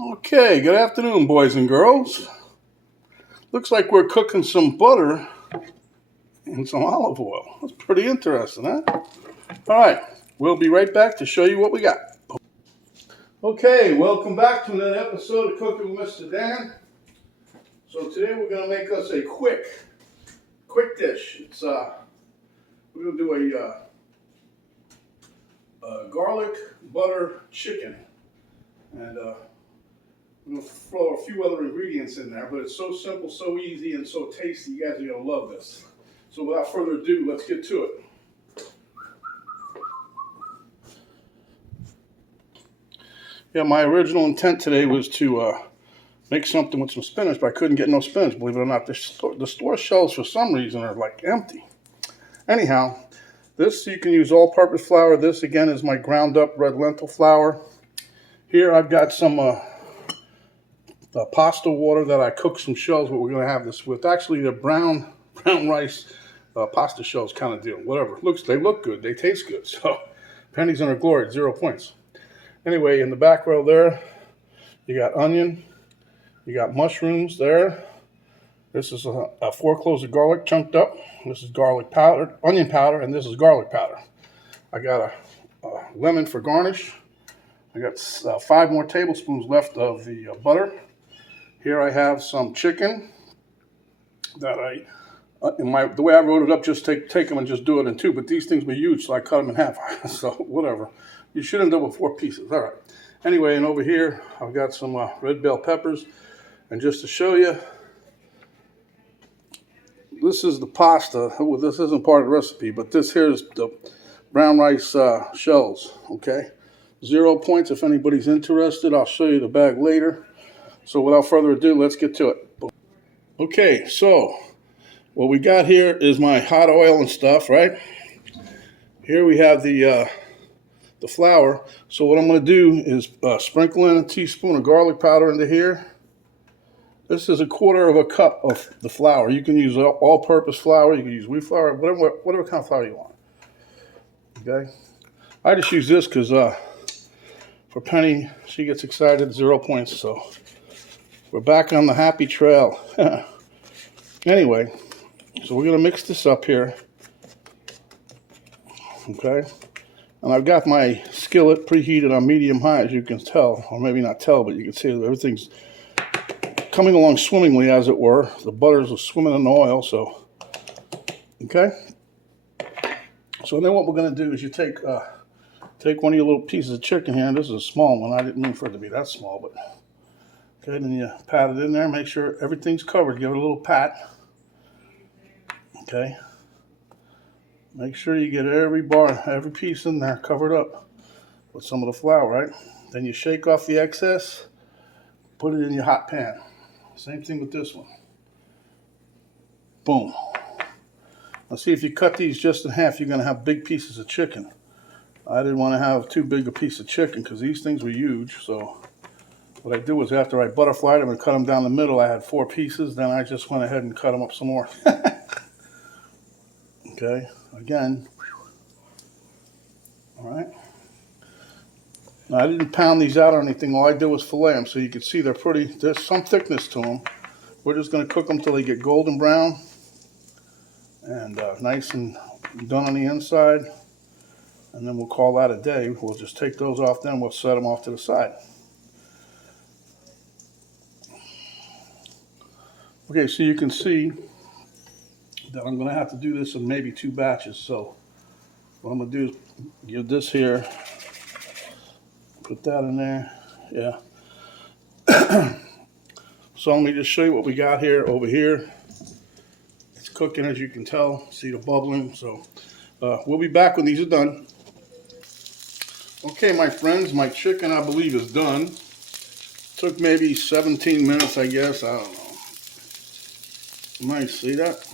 Okay, good afternoon, boys and girls. Looks like we're cooking some butter and some olive oil. That's pretty interesting, huh? All right, we'll be right back to show you what we got. Okay, welcome back to another episode of Cooking with Mr. Dan. So today we're going to make us a quick dish. We're going to do a garlic butter chicken, and I'm going to throw a few other ingredients in there, but it's so simple, so easy, and so tasty. You guys are going to love this. So without further ado, let's get to it. Yeah, my original intent today was to make something with some spinach, but I couldn't get no spinach, believe it or not. The store shelves, for some reason, are like empty. Anyhow, this, you can use all-purpose flour. This, again, is my ground-up red lentil flour. Here I've got some pasta water that I cooked some shells, what we're going to have this with. Actually, they're brown rice pasta shells kind of deal. Whatever. They look good. They taste good. So, pennies on their glory, 0 points. Anyway, in the back row there, you got onion. You got mushrooms there. This is 4 cloves of garlic chunked up. This is garlic powder, onion powder, and this is garlic powder. I got a lemon for garnish. I got 5 more tablespoons left of the butter. Here I have some chicken that the way I wrote it up, just take them and just do it in 2. But these things were huge, so I cut them in half. So whatever. You should end up with 4 pieces. All right. Anyway, and over here I've got some red bell peppers. And just to show you, this is the pasta. Well, this isn't part of the recipe, but this here is the brown rice shells. Okay. 0 points if anybody's interested. I'll show you the bag later. So without further ado, let's get to it. Okay, so what we got here is my hot oil and stuff, right? Here we have the flour. So what I'm going to do is sprinkle in a teaspoon of garlic powder into here. This is 1/4 cup of the flour. You can use all-purpose flour. You can use wheat flour, whatever kind of flour you want. Okay. I just use this because for Penny, she gets excited. 0 points. So we're back on the happy trail. Anyway, so we're going to mix this up here. Okay. And I've got my skillet preheated on medium-high, as you can tell. Or maybe not tell, but you can see that everything's coming along swimmingly, as it were. The butters are swimming in the oil, so. Okay. So then what we're going to do is you take one of your little pieces of chicken here. And this is a small one. I didn't mean for it to be that small, but. Okay, then you pat it in there. Make sure everything's covered. Give it a little pat. Okay. Make sure you get every piece in there covered up with some of the flour, right? Then you shake off the excess, put it in your hot pan. Same thing with this one. Boom. Now see, if you cut these just in half, you're going to have big pieces of chicken. I didn't want to have too big a piece of chicken because these things were huge. So what I did was, after I butterflied them and cut them down the middle, I had 4 pieces. Then I just went ahead and cut them up some more. Okay, again. All right. Now, I didn't pound these out or anything. All I did was fillet them, so you can see there's some thickness to them. We're just going to cook them till they get golden brown and nice and done on the inside. And then we'll call that a day. We'll just take those off, then we'll set them off to the side. Okay, so you can see that I'm going to have to do this in maybe 2 batches. So what I'm going to do is give this here, put that in there, yeah. So let me just show you what we got here. Over here, it's cooking, as you can tell. See the bubbling. So we'll be back when these are done. Okay, my friends, my chicken, I believe, is done. Took maybe 17 minutes, I guess. I don't know. Nice, see that?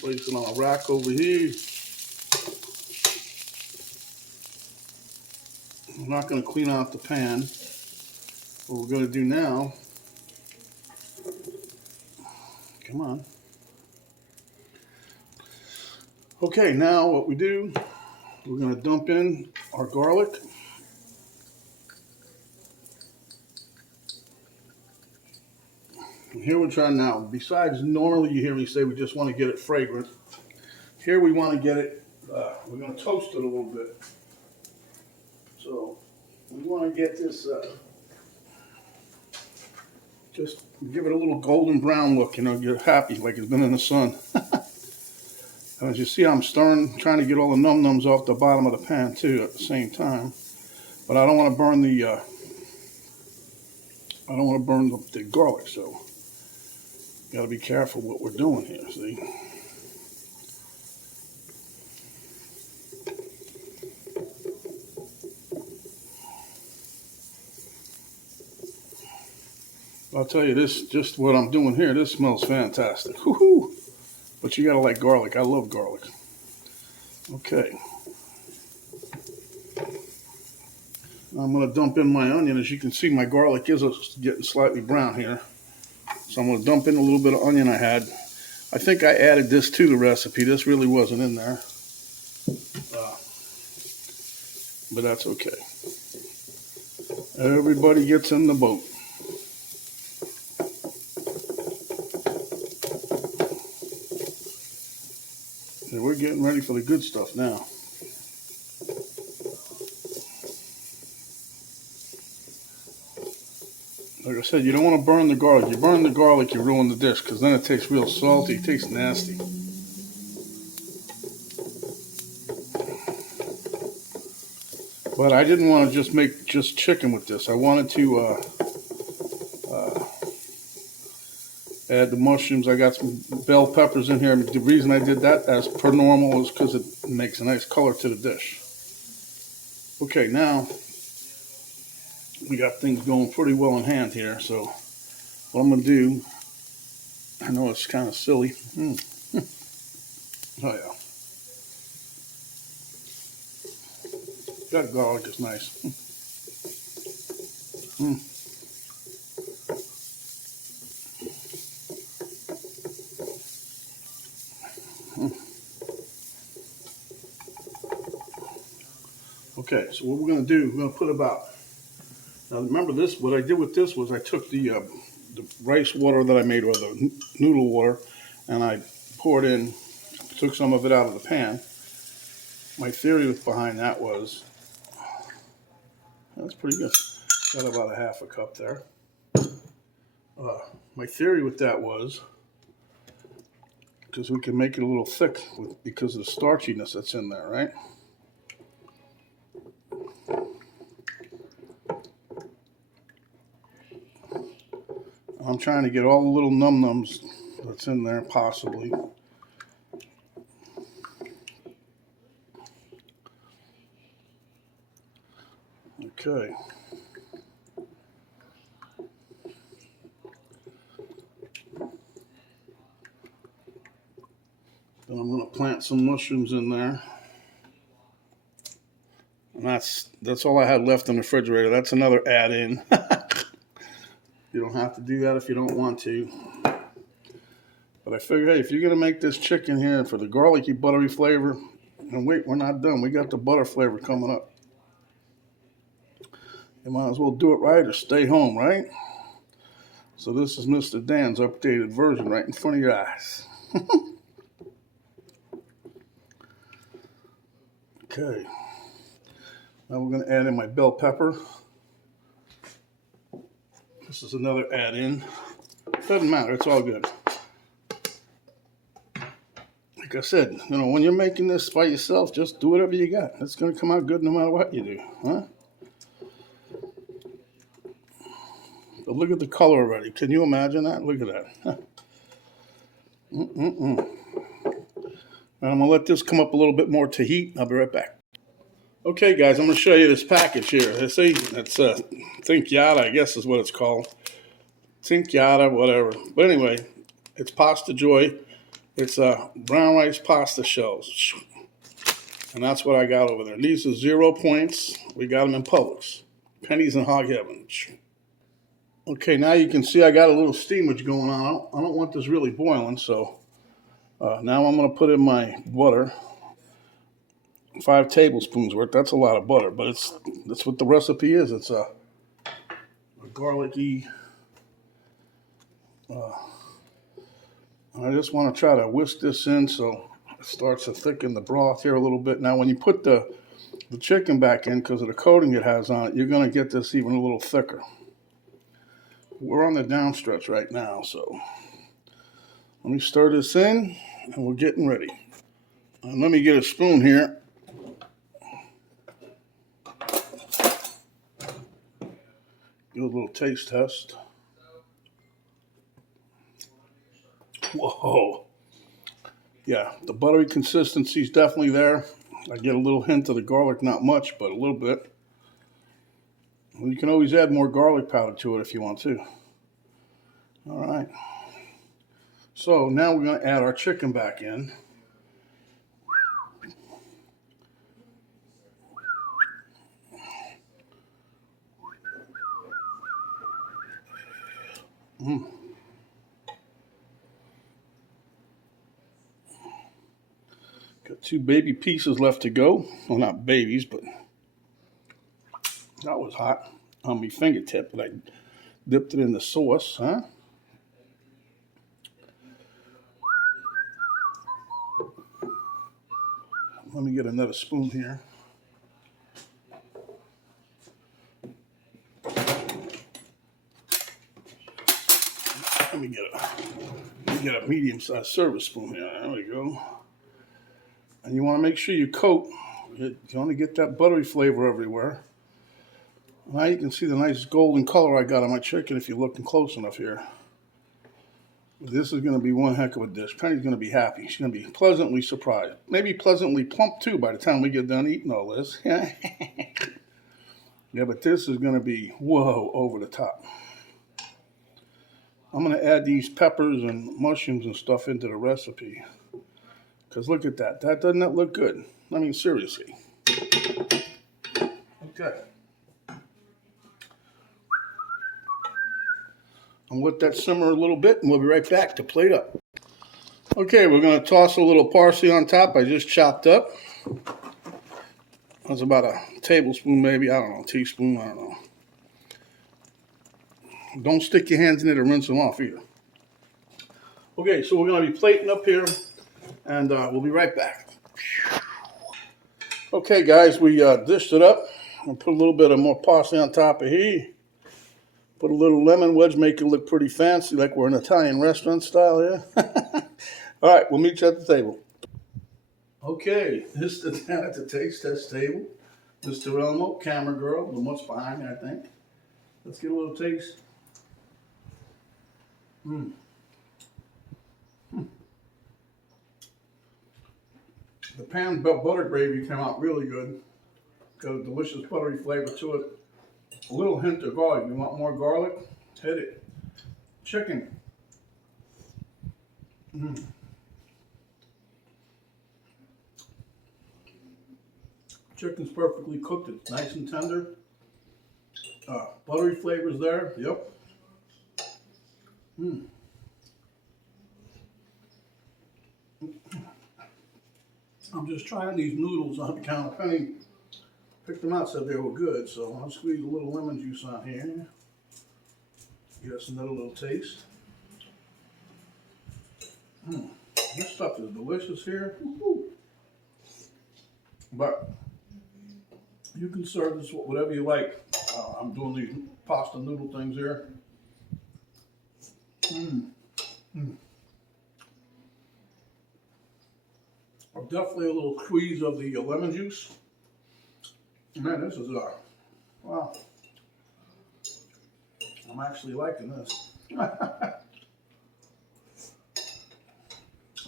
Place it on a rack over here. I'm not going to clean out the pan. What we're going to do now, come on. Okay, now what we do, we're going to dump in our garlic. Here we're trying now, besides normally you hear me say we just want to get it fragrant, here we want to get it, we're going to toast it a little bit. So we want to get this, just give it a little golden brown look, you know, you're happy like it's been in the sun. As you see, I'm stirring, trying to get all the num-nums off the bottom of the pan too at the same time. But I don't want to burn the, the garlic, so got to be careful what we're doing here, see? I'll tell you this, just what I'm doing here, this smells fantastic. Woohoo! But you got to like garlic. I love garlic. Okay. I'm going to dump in my onion. As you can see, my garlic is getting slightly brown here. So I'm going to dump in a little bit of onion I had. I think I added this to the recipe. This really wasn't in there. But that's okay. Everybody gets in the boat. And we're getting ready for the good stuff now. Like I said, you don't want to burn the garlic. You burn the garlic, you ruin the dish, because then it tastes real salty. It tastes nasty. But I didn't want to just make just chicken with this. I wanted to add the mushrooms. I got some bell peppers in here. The reason I did that, as per normal, is because it makes a nice color to the dish. Okay, now we got things going pretty well in hand here. So what I'm going to do, I know it's kind of silly. Oh yeah. That garlic is nice. Okay, so what we're going to do, we're going to put about, now remember this, what I did with this was I took the rice water that I made, or the noodle water, and I poured in, took some of it out of the pan. My theory behind that was, that's pretty good, got about a half a cup there. My theory with that was, because we can make it a little thick because of the starchiness that's in there, right? I'm trying to get all the little num-nums that's in there, possibly. Okay. Then I'm going to plant some mushrooms in there. And that's all I had left in the refrigerator. That's another add-in. You don't have to do that if you don't want to. But I figure, hey, if you're going to make this chicken here for the garlicky, buttery flavor, and wait, we're not done. We got the butter flavor coming up. You might as well do it right or stay home, right? So this is Mr. Dan's updated version right in front of your eyes. Okay. Now we're going to add in my bell pepper. This is another add-in. Doesn't matter, it's all good. Like I said, you know, when you're making this by yourself, just do whatever you got. It's going to come out good no matter what you do, huh? But look at the color already. Can you imagine that? Look at that. And I'm going to let this come up a little bit more to heat. I'll be right back. Okay, guys, I'm going to show you this package here. It's Think Yada, I guess is what it's called. Think Yada, whatever. But anyway, it's Pasta Joy. It's brown rice pasta shells. And that's what I got over there. And these are 0 points. We got them in Publix. Pennies and Hog Heaven. Okay, now you can see I got a little steamage going on. I don't want this really boiling, so now I'm going to put in my butter. 5 tablespoons worth. That's a lot of butter, but that's what the recipe is. It's a garlicky I just want to try to whisk this in so it starts to thicken the broth here a little bit. Now when you put the chicken back in, because of the coating it has on it, you're going to get this even a little thicker. We're on the downstretch right now, so let me stir this in and we're getting ready. And let me get a spoon here. Do a little taste test. Whoa. Yeah, the buttery consistency is definitely there. I get a little hint of the garlic, not much, but a little bit. And you can always add more garlic powder to it if you want to. All right. So now we're going to add our chicken back in. Got 2 baby pieces left to go. Well, not babies, but that was hot on my fingertip, but I dipped it in the sauce, huh? Let me get another spoon here. Let me get a medium-sized service spoon here. There we go. And you want to make sure you coat. You want to get that buttery flavor everywhere. Now you can see the nice golden color I got on my chicken if you're looking close enough here. This is going to be one heck of a dish. Penny's going to be happy. She's going to be pleasantly surprised. Maybe pleasantly plump too by the time we get done eating all this. Yeah, but this is going to be, whoa, over the top. I'm going to add these peppers and mushrooms and stuff into the recipe. Because look at that. Doesn't that look good? I mean, seriously. Okay. And let that simmer a little bit, and we'll be right back to plate up. Okay, we're going to toss a little parsley on top I just chopped up. That's about a tablespoon, maybe. I don't know, teaspoon, I don't know. Don't stick your hands in it or rinse them off either. Okay, so we're going to be plating up here, and we'll be right back. Okay, guys, we dished it up. I'll put a little bit of more parsley on top of here. Put a little lemon wedge, make it look pretty fancy, like we're in an Italian restaurant style here. All right, we'll meet you at the table. Okay, this is down at the taste test table. Mr. Elmo, camera girl, and what's behind me, I think. Let's get a little taste. The pan butter gravy came out really good. Got a delicious buttery flavor to it. A little hint of garlic. You want more garlic? Hit it. Chicken. Chicken's perfectly cooked. It's nice and tender. Buttery flavors there. Yep. I'm just trying these noodles on account. Penny picked them out, said they were good, so I'll squeeze a little lemon juice on here. Give us another little taste. This stuff is delicious here. Woo-hoo. But you can serve this with whatever you like. I'm doing these pasta noodle things here. Definitely a little squeeze of the lemon juice. Man, this is wow. I'm actually liking this. I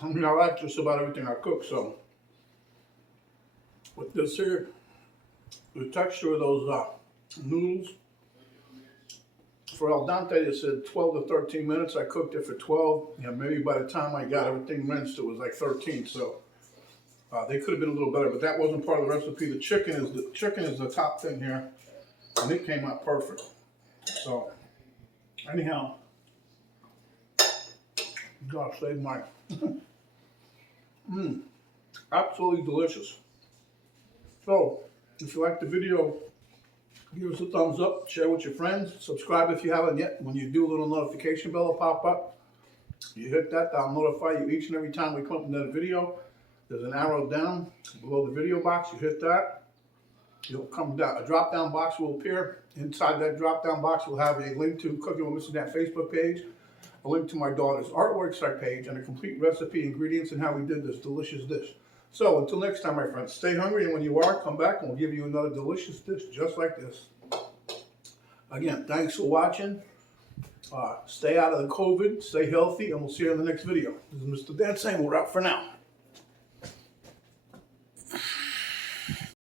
mean, I like just about everything I cook, so with this here, the texture of those noodles, for al dente, it said 12 to 13 minutes. I cooked it for 12. Yeah, maybe by the time I got everything rinsed, it was like 13. So they could have been a little better, but that wasn't part of the recipe. The chicken is the top thing here, and it came out perfect. So anyhow, gosh, save my absolutely delicious. So if you like the video, Give us a thumbs up, share with your friends, subscribe if you haven't yet. When you do, a little notification bell will pop up. You hit that, that'll notify you each and every time we come up with another video. There's an arrow down below the video box. You hit that. You'll come down. A drop-down box will appear. Inside that drop-down box, we'll have a link to Cooking with Mr. Dan Facebook page, a link to my daughter's artwork site page, and a complete recipe, ingredients, and how we did this delicious dish. So until next time, my friends, stay hungry, and when you are, come back and we'll give you another delicious dish just like this. Again, thanks for watching. Stay out of the COVID, stay healthy, and we'll see you in the next video. This is Mr. Dan saying we're out for now.